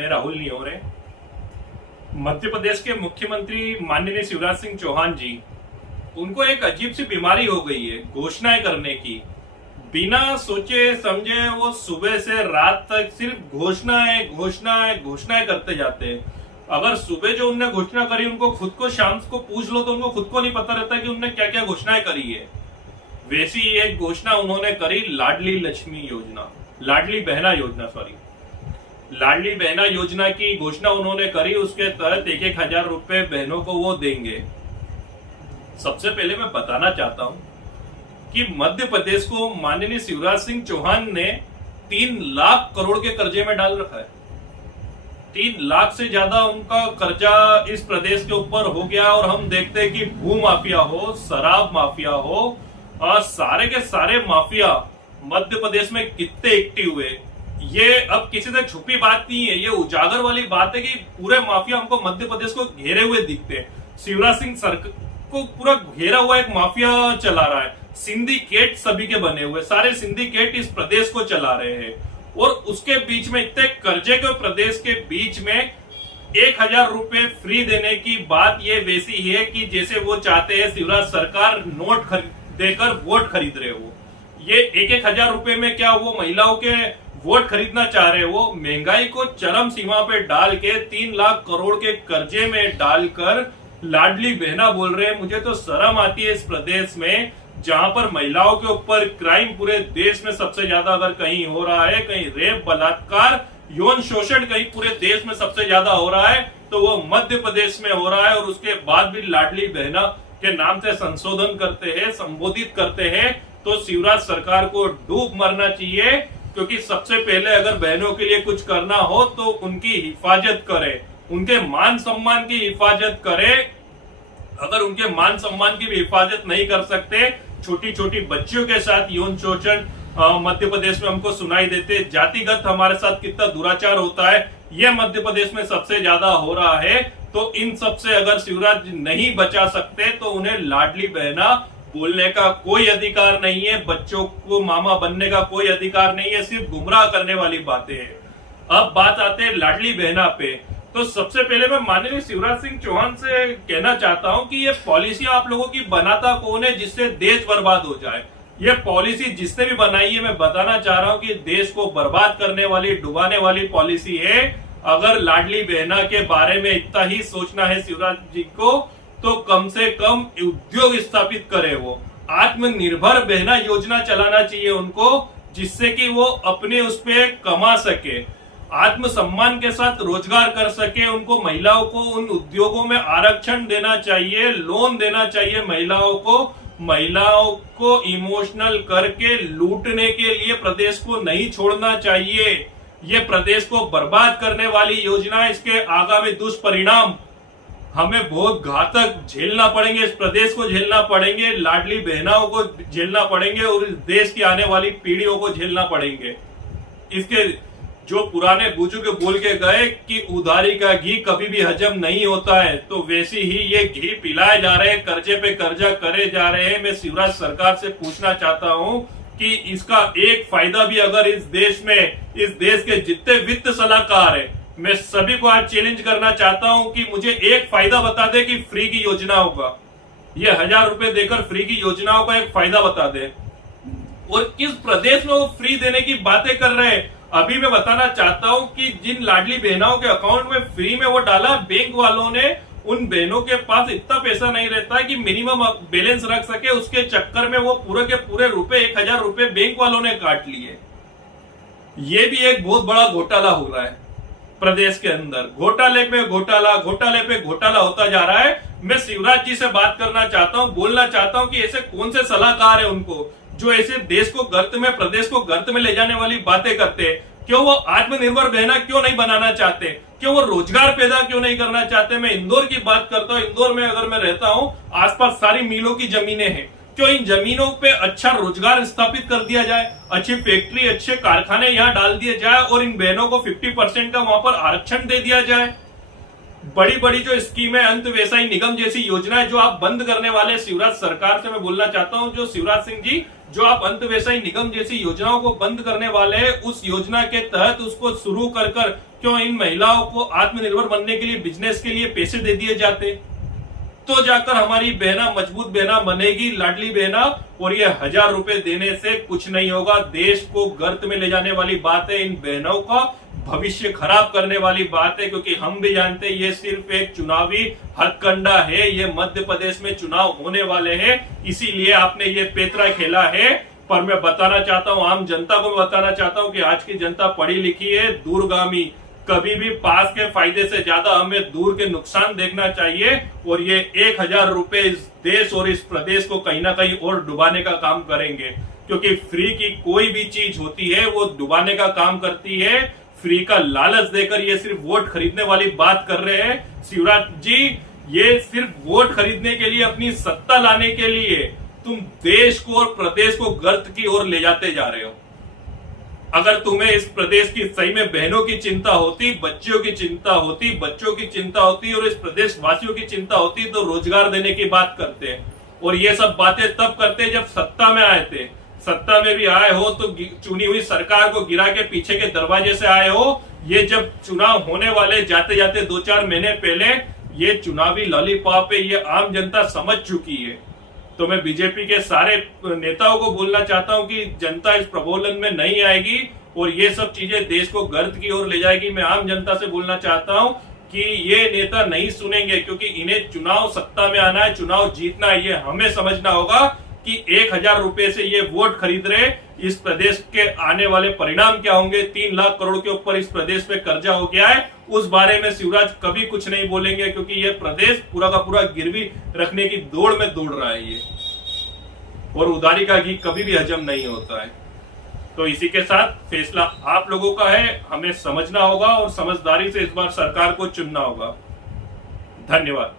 मैं राहुल नियोरे। मध्य प्रदेश के मुख्यमंत्री माननीय शिवराज सिंह चौहान जी, उनको एक अजीब सी बीमारी हो गई है घोषणाएं करने की। बिना सोचे समझे वो सुबह से रात तक सिर्फ घोषणाएं घोषणाएं घोषणाएं करते जाते हैं। अगर सुबह जो उनने घोषणा करी उनको खुद को शाम को पूछ लो तो उनको खुद को नहीं पता रहता कि उन्होंने क्या क्या घोषणाएं करी है। वैसी एक घोषणा उन्होंने करी लाडली लक्ष्मी योजना, लाडली बहना योजना, सॉरी लाडली बहना योजना की घोषणा उन्होंने करी। उसके तहत 1,000 रुपए बहनों को वो देंगे। सबसे पहले मैं बताना चाहता हूं कि मध्य प्रदेश को माननीय शिवराज सिंह चौहान ने 3 लाख करोड़ के कर्जे में डाल रखा है। 3 लाख से ज्यादा उनका कर्जा इस प्रदेश के ऊपर हो गया। और हम देखते हैं कि भू माफिया हो, शराब माफिया हो, सारे के सारे माफिया मध्य प्रदेश में कितने एक्टिव हुए। ये अब किसी से छुपी बात नहीं है, ये उजागर वाली बात है कि पूरे माफिया हमको मध्य प्रदेश को घेरे हुए दिखते हैं। शिवराज सिंह सर को पूरा घेरा हुआ एक माफिया चला रहा है। सिंडिकेट सभी के बने हुए, सारे सिंडिकेट इस प्रदेश को चला रहे हैं। और उसके बीच में इतने कर्जे के प्रदेश के बीच में 1,000 रुपए फ्री देने की बात ये वैसी ही है कि जैसे वो चाहते हैं शिवराज सरकार नोट देकर वोट खरीद रहे हो। ये 1,000 रुपए में क्या वो महिलाओं के वोट खरीदना चाह रहे हो? वो महंगाई को चरम सीमा पे डाल के 3 लाख करोड़ के कर्जे में डालकर लाडली बहना बोल रहे हैं। मुझे तो शर्म आती है इस प्रदेश में, जहां पर महिलाओं के ऊपर क्राइम पूरे देश में सबसे ज्यादा अगर कहीं हो रहा है, कहीं रेप, बलात्कार, यौन शोषण कहीं पूरे देश में सबसे ज्यादा हो रहा है तो वो मध्य प्रदेश में हो रहा है। और उसके बाद भी लाडली बहना के नाम से संशोधन करते हैं, संबोधित करते हैं। तो शिवराज सरकार को डूब मरना चाहिए, क्योंकि सबसे पहले अगर बहनों के लिए कुछ करना हो तो उनकी हिफाजत करे, उनके मान सम्मान की हिफाजत करे। अगर उनके मान सम्मान की भी हिफाजत नहीं कर सकते, छोटी छोटी बच्चियों के साथ यौन शोषण मध्य प्रदेश में हमको सुनाई देते, जातिगत हमारे साथ कितना दुराचार होता है ये मध्य प्रदेश में सबसे ज्यादा हो रहा है। तो इन सब से अगर शिवराज नहीं बचा सकते तो उन्हें लाडली बहना बोलने का कोई अधिकार नहीं है, बच्चों को मामा बनने का कोई अधिकार नहीं है, सिर्फ गुमराह करने वाली बातें हैं। अब बात आते हैं लाडली बहना पे। तो सबसे पहले मैं माननीय शिवराज सिंह चौहान से कहना चाहता हूं कि ये पॉलिसी आप लोगों की बनाता कौन है जिससे देश बर्बाद हो जाए? ये पॉलिसी जिसने भी बनाई है, मैं बताना चाह रहा हूं कि देश को बर्बाद करने वाली, डुबाने वाली पॉलिसी है। अगर लाडली बहना के बारे में इतना ही सोचना है शिवराज जी को तो कम से कम उद्योग स्थापित करे। वो आत्मनिर्भर बहना योजना चलाना चाहिए उनको, जिससे कि वो अपने उस पे कमा सके, आत्मसम्मान के साथ रोजगार कर सके। उनको महिलाओं को उन उद्योगों में आरक्षण देना चाहिए, लोन देना चाहिए। महिलाओं को इमोशनल करके लूटने के लिए प्रदेश को नहीं छोड़ना चाहिए। ये प्रदेश को बर्बाद करने वाली योजना, इसके आगामी दुष्परिणाम हमें बहुत घातक झेलना पड़ेंगे, इस प्रदेश को झेलना पड़ेंगे, लाडली बहनाओं को झेलना पड़ेंगे और इस देश की आने वाली पीढ़ियों को झेलना पड़ेंगे। इसके जो पुराने बुजुर्ग बोल के गए कि उधारी का घी कभी भी हजम नहीं होता है, तो वैसे ही ये घी पिलाए जा रहे हैं, कर्जे पे कर्जा करे जा रहे हैं। मैं शिवराज सरकार से पूछना चाहता हूं कि इसका एक फायदा भी अगर इस देश में, इस देश के जितने वित्त सलाहकार है, मैं सभी को आज चैलेंज करना चाहता हूं कि मुझे एक फायदा बता दे कि फ्री की योजनाओं का, ये 1,000 रुपए देकर फ्री की योजनाओं का एक फायदा बता दे। और किस प्रदेश में वो फ्री देने की बातें कर रहे हैं? अभी मैं बताना चाहता हूं कि जिन लाडली बहनाओं के अकाउंट में फ्री में वो डाला, बैंक वालों ने, उन बहनों के पास इतना पैसा नहीं रहता है कि मिनिमम बैलेंस रख सके। उसके चक्कर में वो पूरे के पूरे रुपए 1,000 रुपए बैंक वालों ने काट लिए। ये भी एक बहुत बड़ा घोटाला हो रहा है प्रदेश के अंदर। घोटाले पे घोटाला, घोटाले पे घोटाला होता जा रहा है। मैं शिवराज जी से बात करना चाहता हूं, बोलना चाहता हूं कि ऐसे कौन से सलाहकार है उनको जो ऐसे देश को गर्त में, प्रदेश को गर्त में ले जाने वाली बातें करते हैं? क्यों वो आत्मनिर्भर बहना क्यों नहीं बनाना चाहते? क्यों वो रोजगार पैदा क्यों नहीं करना चाहते? मैं इंदौर की बात करता हूं। इंदौर में अगर मैं रहता हूं, आसपास सारी मिलों की जमीनें हैं। क्यों इन जमीनों पे अच्छा रोजगार स्थापित कर दिया जाए, अच्छी फैक्ट्री, अच्छे कारखाने यहाँ डाल दिए जाए और इन बहनों को 50% का वहां पर आरक्षण दे दिया जाए। बड़ी बड़ी जो स्कीमें, अंत व्यवसायी निगम जैसी योजनाएं जो आप बंद करने वाले शिवराज सरकार से मैं बोलना चाहता हूं, जो शिवराज सिंह जी, जो आप अंत व्यवसायी निगम जैसी योजनाओं को बंद करने वाले हैं, उस योजना के तहत उसको शुरू कर क्यों इन महिलाओं को आत्मनिर्भर बनने के लिए, बिजनेस के लिए पैसे दे दिए जाते, तो जाकर हमारी बहना मजबूत बहना बनेगी, लाडली बहना। और ये 1000 रुपए देने से कुछ नहीं होगा। देश को गर्त में ले जाने वाली बात है, इन बहनों का भविष्य खराब करने वाली बात है, क्योंकि हम भी जानते हैं ये सिर्फ एक चुनावी हथकंडा है। ये मध्य प्रदेश में चुनाव होने वाले हैं, इसीलिए आपने ये पेतरा खेला है। पर मैं बताना चाहता हूं, आम जनता को बताना चाहता हूं कि आज की जनता पढ़ी लिखी है, दूरगामी, कभी भी पास के फायदे से ज्यादा हमें दूर के नुकसान देखना चाहिए। और ये 1000 रुपए इस देश और इस प्रदेश को कहीं ना कहीं और डुबाने का काम करेंगे, क्योंकि फ्री की कोई भी चीज होती है वो डुबाने का काम करती है। फ्री का लालच देकर ये सिर्फ वोट खरीदने वाली बात कर रहे हैं शिवराज जी। ये सिर्फ वोट खरीदने के लिए, अपनी सत्ता लाने के लिए तुम देश को और प्रदेश को गर्त की ओर ले जाते जा रहे हो। अगर तुम्हें इस प्रदेश की सही में बहनों की चिंता होती, बच्चियों की चिंता होती, बच्चों की चिंता होती और इस प्रदेश वासियों की चिंता होती, तो रोजगार देने की बात करते। और ये सब बातें तब करते जब सत्ता में आए थे। सत्ता में भी आए हो तो चुनी हुई सरकार को गिरा के पीछे के दरवाजे से आए हो। ये जब चुनाव होने वाले जाते जाते 2-4 महीने पहले ये चुनावी लॉलीपॉप है, ये आम जनता समझ चुकी है। तो मैं बीजेपी के सारे नेताओं को बोलना चाहता हूं कि जनता इस प्रबोधन में नहीं आएगी और ये सब चीजें देश को गर्त की ओर ले जाएगी। मैं आम जनता से बोलना चाहता हूं कि ये नेता नहीं सुनेंगे, क्योंकि इन्हें चुनाव सत्ता में आना है, चुनाव जीतना है। ये हमें समझना होगा कि 1000 रुपए से ये वोट खरीद रहे, इस प्रदेश के आने वाले परिणाम क्या होंगे। 3 लाख करोड़ के ऊपर इस प्रदेश पे कर्जा हो गया है, उस बारे में शिवराज कभी कुछ नहीं बोलेंगे, क्योंकि ये प्रदेश पूरा का पूरा गिरवी रखने की दौड़ में दौड़ रहा है ये। और उधारी का घी कभी भी हजम नहीं होता है। तो इसी के साथ फैसला आप लोगों का है, हमें समझना होगा और समझदारी से इस बार सरकार को चुनना होगा। धन्यवाद।